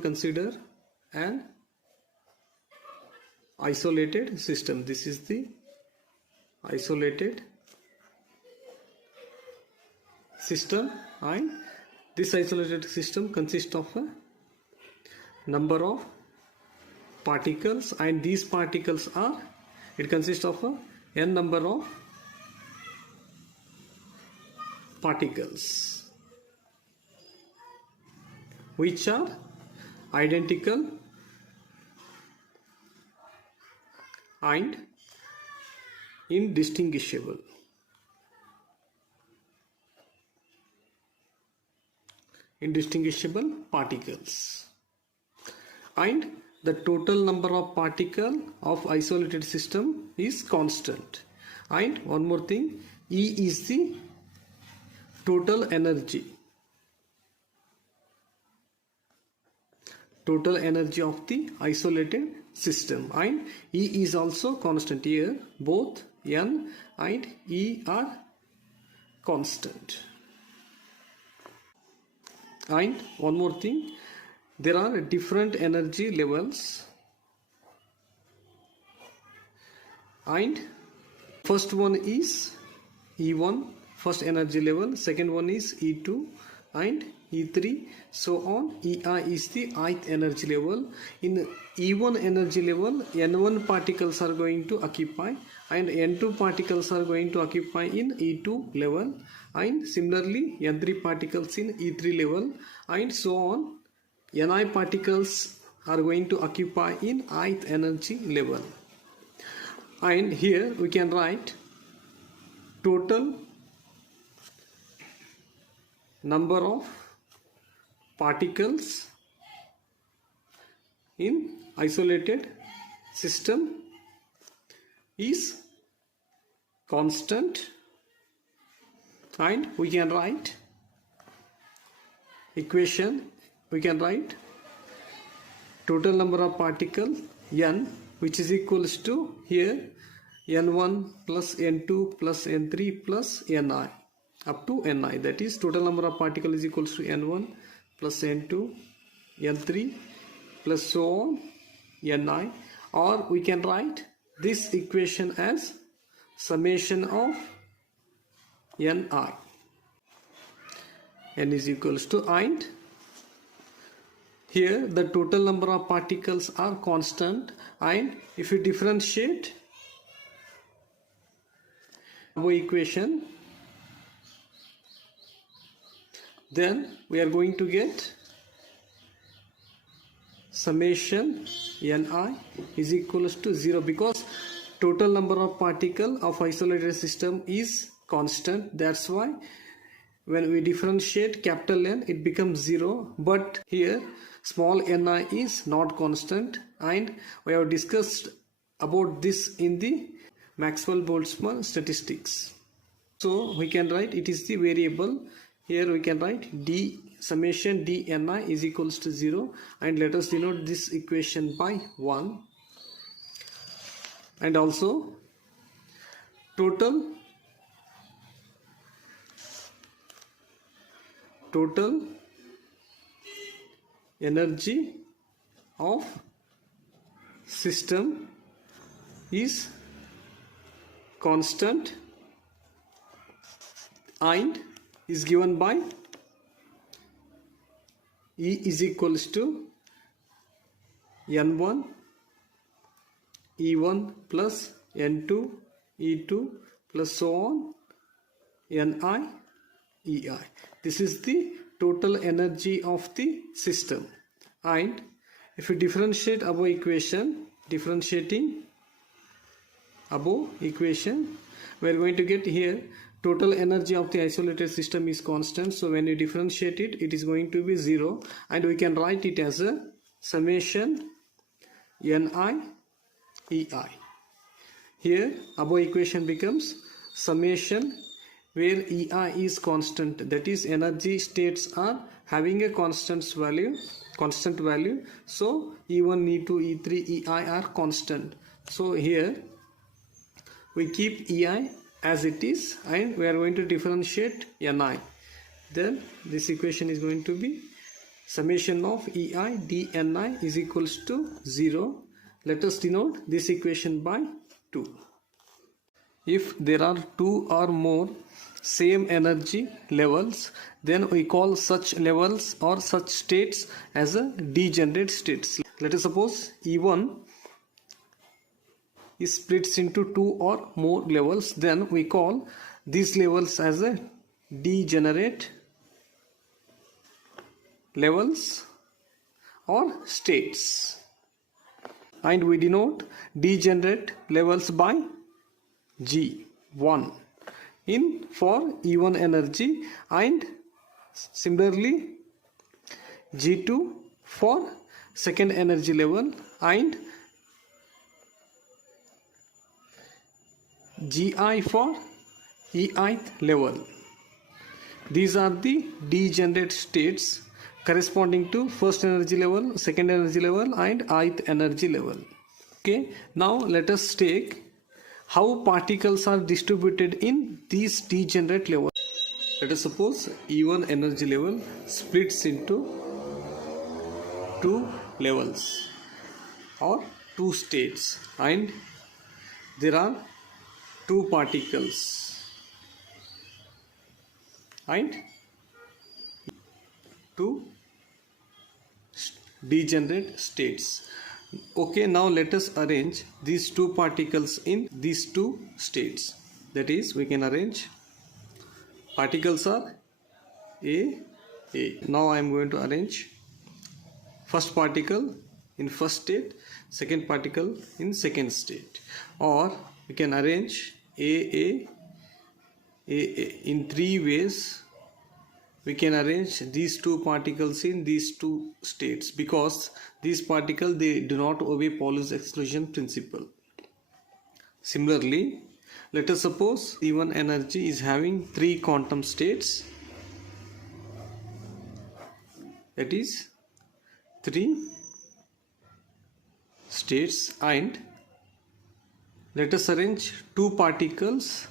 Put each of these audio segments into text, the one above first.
Consider an isolated system. This is the isolated system, and this isolated system consists of a number of particles, and these particles are, it consists of a n number of particles which are identical and indistinguishable. Indistinguishable particles, and the total number of particle of isolated system is constant. And one more thing, E is the total energy of the isolated system, and E is also constant. Here both N and E are constant. And one more thing, there are different energy levels, and first one is E1, first energy level, second one is E2 and E3, so on. EI is the ith energy level. In E1 energy level, N1 particles are going to occupy and N2 particles are going to occupy in E2 level, and similarly N3 particles in E3 level, and so on. Ni particles are going to occupy in ith energy level. And here we can write total number of particles in isolated system is constant, and we can write equation, we can write total number of particles N, which is equals to here N1 plus N2 plus N3 plus Ni up to Ni. That is, total number of particles is equals to N1 plus N2 N3 plus so on Ni, or we can write this equation as summation of Ni. N is equals to, and here the total number of particles are constant, and if you differentiate our equation, then we are going to get summation Ni is equals to 0, because total number of particle of isolated system is constant. That's why when we differentiate capital N, it becomes 0, but here small ni is not constant, and we have discussed about this in the Maxwell-Boltzmann statistics. So we can write it is the variable. Here we can write d summation dni is equals to 0, and let us denote this equation by 1. And also total energy of system is constant and is given by E is equals to N1 E1 plus N2 E2 plus so on Ni Ei. This is the total energy of the system. And if we differentiate above equation, differentiating above equation, we are going to get here total energy of the isolated system is constant. So when we differentiate it, it is going to be 0, and we can write it as a summation Ni Ei. Here above equation becomes summation where Ei is constant, that is energy states are having a constant value. So E1, E2, E3, Ei are constant. So here we keep Ei as it is, and we are going to differentiate Ni. Then this equation is going to be summation of Ei dNi is equals to 0. Let us denote this equation by 2. If there are two or more same energy levels, then we call such levels or such states as a degenerate states. Let us suppose E1 is splits into two or more levels, then we call these levels as a degenerate levels or states, and we denote degenerate levels by G1 in for E1 energy, and similarly G2 for second energy level, and Gi for Eith level. These are the degenerate states corresponding to first energy level, second energy level, and ith energy level. Okay, now let us take how particles are distributed in these degenerate levels. Let us suppose E1 energy level splits into two levels or two states, and there are two particles and two degenerate states. Okay, now let us arrange these two particles in these two states. That is, we can arrange particles are A. Now I am going to arrange first particle in first state, second particle in second state, or we can arrange A in three ways. We can arrange these two particles in these two states, because these particles, they do not obey Pauli's exclusion principle. Similarly, let us suppose E1 energy is having three quantum states, that is three states, and let us arrange two particles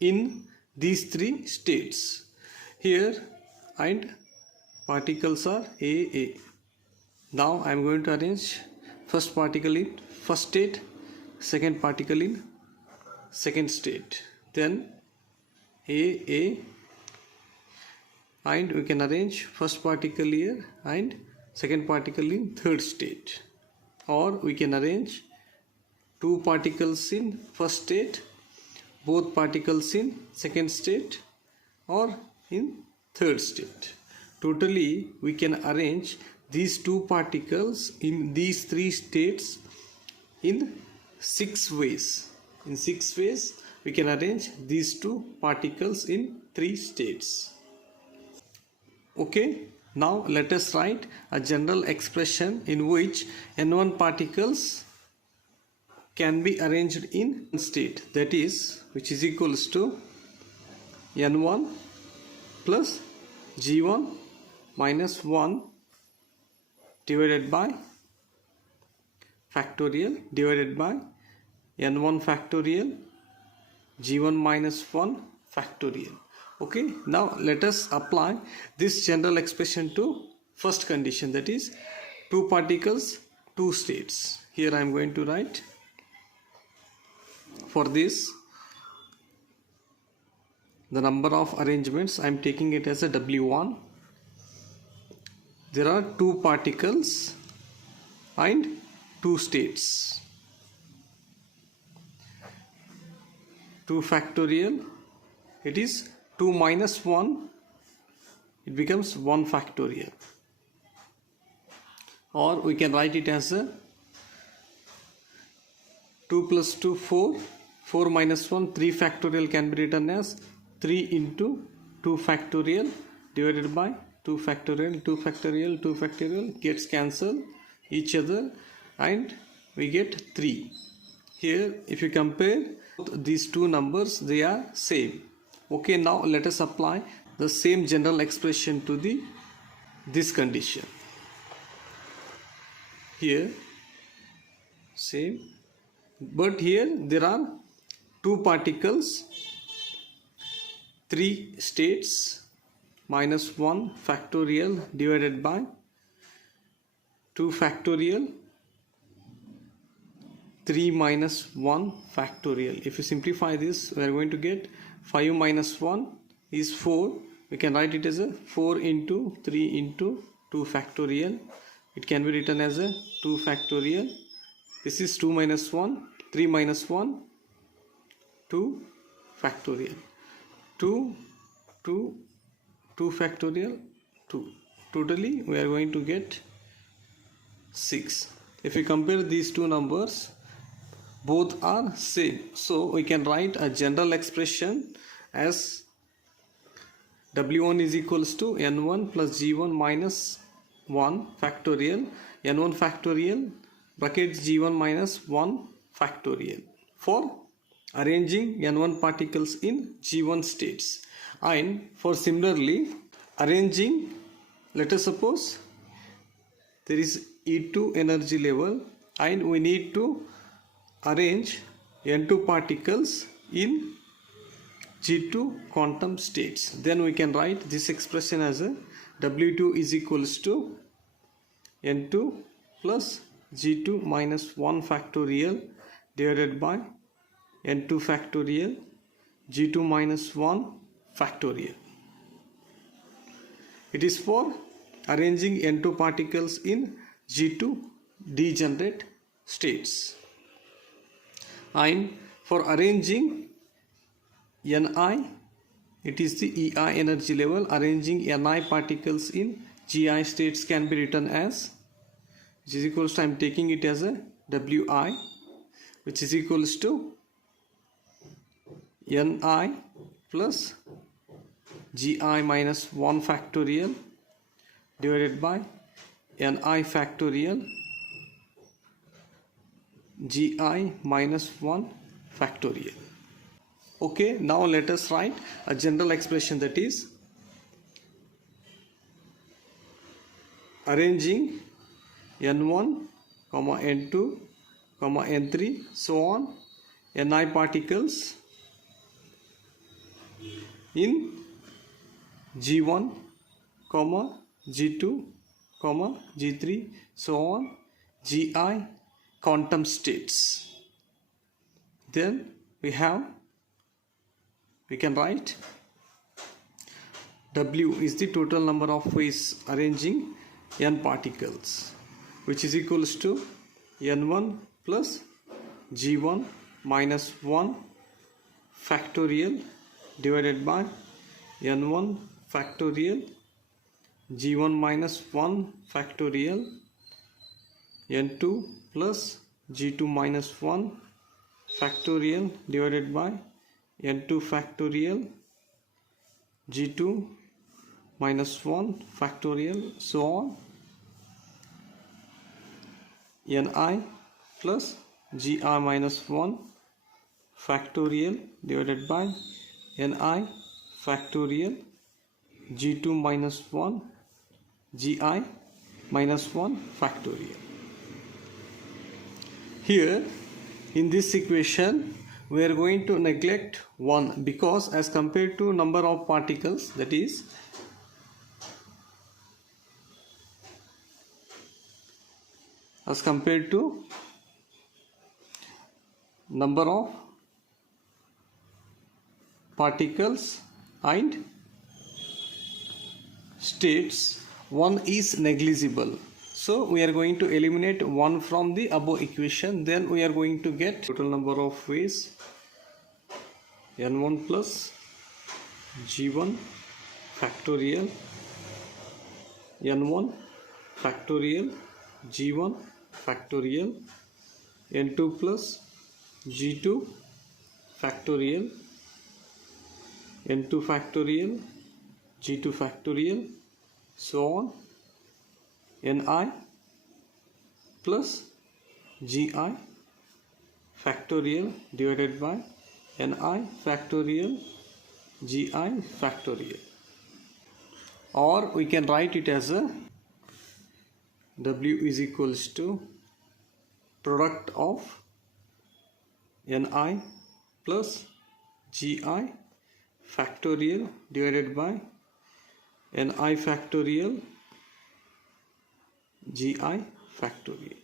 in these three states here, and particles are A. Now I am going to arrange first particle in first state, second particle in second state, then A, and we can arrange first particle here and second particle in third state, or we can arrange two particles in first state, both particles in second state or in third state. Totally, we can arrange these two particles in these three states in 6 ways. In 6 ways, we can arrange these two particles in 3 states. Okay, now let us write a general expression in which N1 particles can be arranged in state, that is, which is equals to N1 plus G1 minus 1 divided by factorial divided by N1 factorial G1 minus 1 factorial. Okay, now let us apply this general expression to first condition, that is two particles, two states. Here I am going to write, for this, the number of arrangements I am taking it as a W1. There are two particles and two states. 2 factorial, it is 2 minus 1, it becomes 1 factorial. Or we can write it as a 2 plus 2, 4. 4 minus 1, 3 factorial can be written as 3 into 2 factorial divided by 2 factorial. 2 factorial, 2 factorial gets cancelled each other, and we get 3. Here, if you compare these two numbers, they are same. Okay, now let us apply the same general expression to this condition. Here, same, but here there are two particles, three states, minus 1 factorial divided by 2 factorial 3 minus 1 factorial. If you simplify this, we are going to get 5 minus 1 is 4. We can write it as a 4 into 3 into 2 factorial. It can be written as a 2 factorial. This is 2 minus 1, 3 minus 1, 2 factorial. 2 factorial, 2. Totally we are going to get 6. If we compare these two numbers, both are same. So we can write a general expression as W1 is equals to N1 plus G1 minus 1 factorial, N1 factorial brackets G1 minus 1 factorial for arranging N1 particles in G1 states. And for similarly arranging, let us suppose there is E2 energy level and we need to arrange N2 particles in G2 quantum states. Then we can write this expression as a W2 is equals to N2 plus G2 minus 1 factorial divided by N2 factorial G2 minus 1 factorial. It is for arranging N2 particles in G2 degenerate states. And for arranging Ni, it is the EI energy level. Arranging Ni particles in Gi states can be written as, which is equals to, I am taking it as a Wi, which is equals to Ni plus Gi minus 1 factorial divided by Ni factorial Gi minus 1 factorial. Okay, now let us write a general expression, that is arranging N1, N2, N3, so on, Ni particles in G1, G2, G3, so on, Gi quantum states. Then we can write W is the total number of ways arranging N particles, which is equals to N1 plus G1 minus 1 factorial divided by N1 factorial G1 minus 1 factorial N2 plus G2 minus 1 factorial divided by N2 factorial G2 minus 1 factorial, so on, Ni plus Gi minus 1 factorial divided by Ni factorial G2 minus 1 Gi minus 1 factorial. Here in this equation we are going to neglect 1 because as compared to number of particles, that is as compared to number of particles and states, 1 is negligible. So we are going to eliminate 1 from the above equation. Then we are going to get total number of ways N1 plus G1 factorial N1 factorial G1 factorial N2 plus G2 factorial N2 factorial G2 factorial, so on, Ni plus Gi factorial divided by Ni factorial Gi factorial. Or we can write it as a W is equals to product of Ni plus Gi factorial divided by Ni factorial Gi factorial.